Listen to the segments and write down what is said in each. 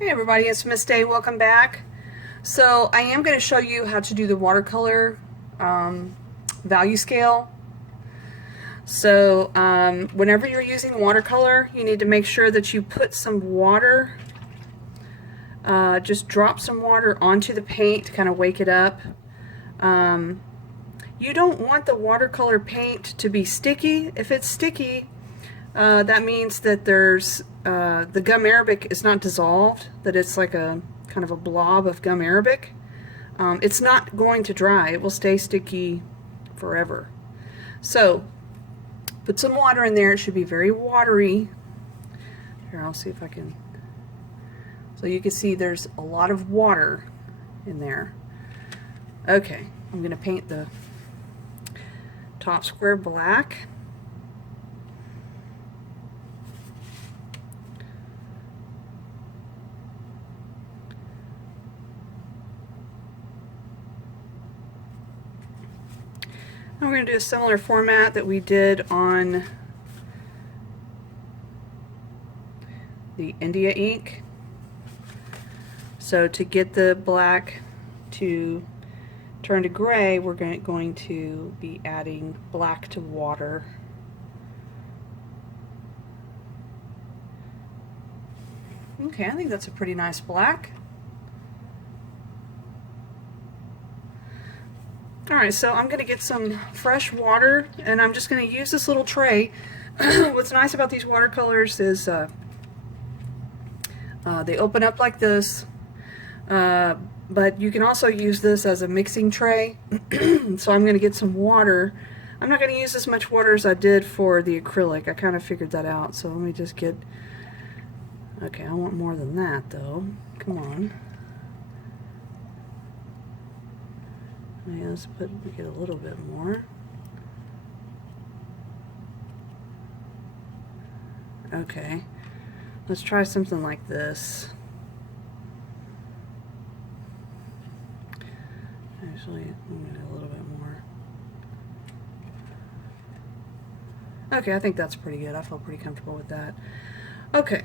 Hey everybody, it's Miss Day. Welcome back. So I am going to show you how to do the watercolor value scale. So whenever you're using watercolor, you need to make sure that you put some water, just drop some water onto the paint to kind of wake it up. You don't want the watercolor paint to be sticky. If it's sticky, that means that there's the gum arabic is not dissolved, that it's like a kind of a blob of gum arabic. It's not going to dry. It will stay sticky forever. So put some water in there. It should be very watery. Here, I'll see if I can. So you can see there's a lot of water in there. Okay, I'm going to paint the top square black. And we're going to do a similar format that we did on the India ink. So to get the black to turn to gray, we're going to be adding black to water. Okay, I think that's a pretty nice black. Alright, so I'm going to get some fresh water, and I'm just going to use this little tray. What's nice about these watercolors is they open up like this, but you can also use this as a mixing tray. So I'm going to get some water. I'm not going to use as much water as I did for the acrylic. I kind of figured that out, so let me just get... Okay, I want more than that, though. Come on. Yeah, let's get a little bit more. Okay, let's try something like this. Actually, I'm gonna a little bit more. Okay, I think that's pretty good. I feel pretty comfortable with that. Okay,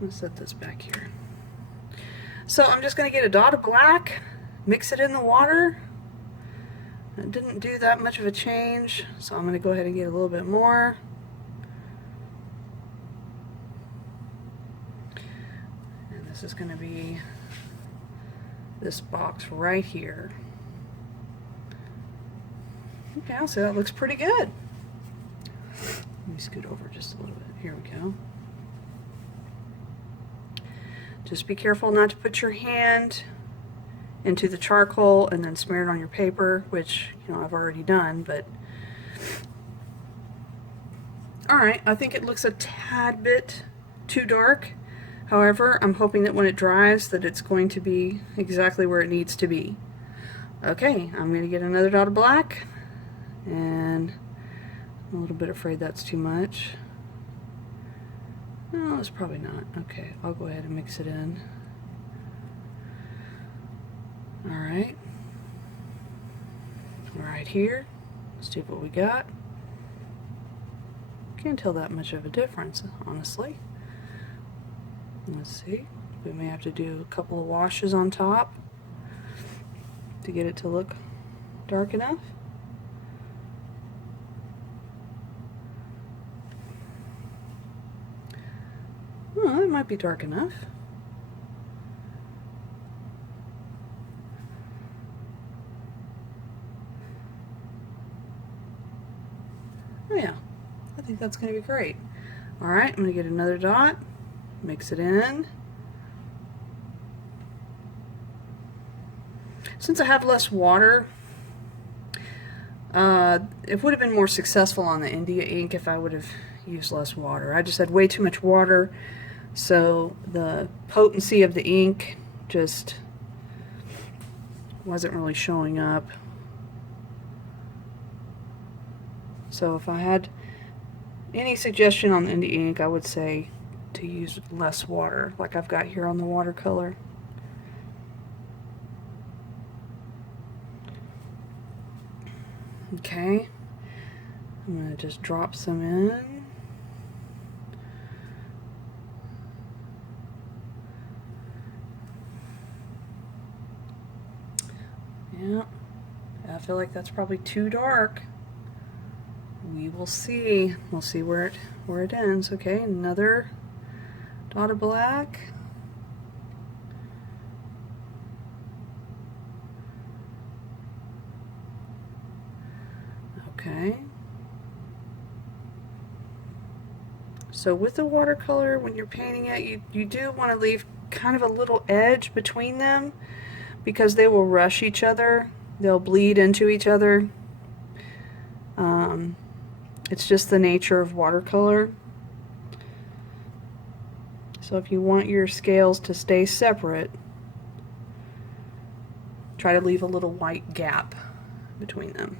let's set this back here. So I'm just gonna get a dot of black. Mix it in the water. It didn't do that much of a change, so I'm going to go ahead and get a little bit more. And this is going to be this box right here. Okay, I'll say that looks pretty good. Let me scoot over just a little bit. Here we go. Just be careful not to put your hand into the charcoal and then smear it on your paper, which, you know, I've already done, but alright, I think it looks a tad bit too dark. However, I'm hoping that when it dries that it's going to be exactly where it needs to be. Okay, I'm going to get another dot of black, and I'm a little bit afraid that's too much. No, it's probably not. Okay, I'll go ahead and mix it in. Alright, right here, let's see what we got. Can't tell that much of a difference, honestly. Let's see, we may have to do a couple of washes on top to get it to look dark enough. Well, it might be dark enough. Oh yeah, I think that's going to be great. Alright, I'm going to get another dot, mix it in. Since I have less water, it would have been more successful on the India ink if I would have used less water. I just had way too much water, so the potency of the ink just wasn't really showing up. So if I had any suggestion on the India ink, I would say to use less water, like I've got here on the watercolor. Okay, I'm going to just drop some in. Yeah, I feel like that's probably too dark. We will see. We'll see where it ends. Okay, another dot of black. Okay. So with the watercolor, when you're painting it, you do want to leave kind of a little edge between them because they will rush each other. They'll bleed into each other. It's just the nature of watercolor. So if you want your scales to stay separate, try to leave a little white gap between them.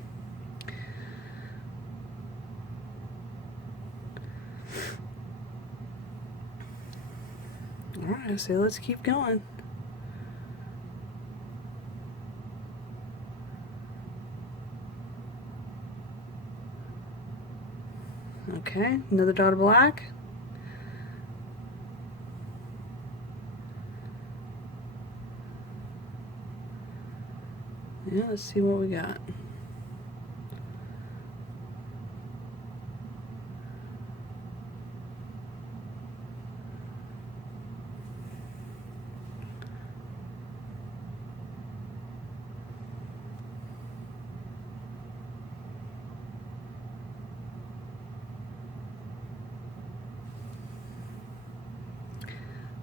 Alright, so let's keep going. Okay, another dot of black. Yeah, let's see what we got.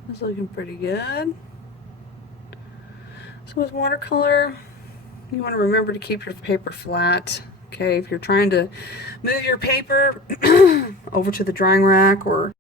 It's looking pretty good. So with watercolor, you want to remember to keep your paper flat. Okay, if you're trying to move your paper over to the drying rack or